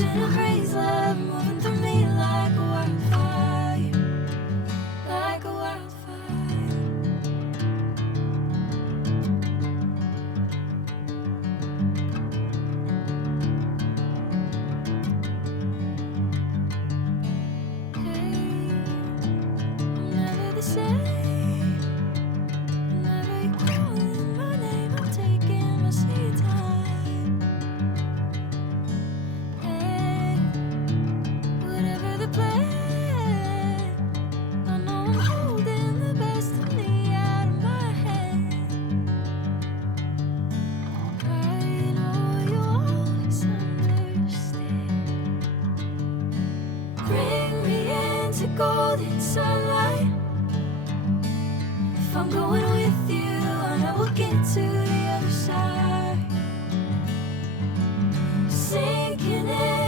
passion and praise, love moving through me like a wildfire, like a wildfire. Hey, I'm never the same. Whenever you're calling my name, I'm taking my sweet time. Hey, whatever the plan, I know I'm holding the best of me out of my hand. I know you'll always understand. Bring me into golden sunlight. If I'm going with you, I know we'll get to the other side. Sinking in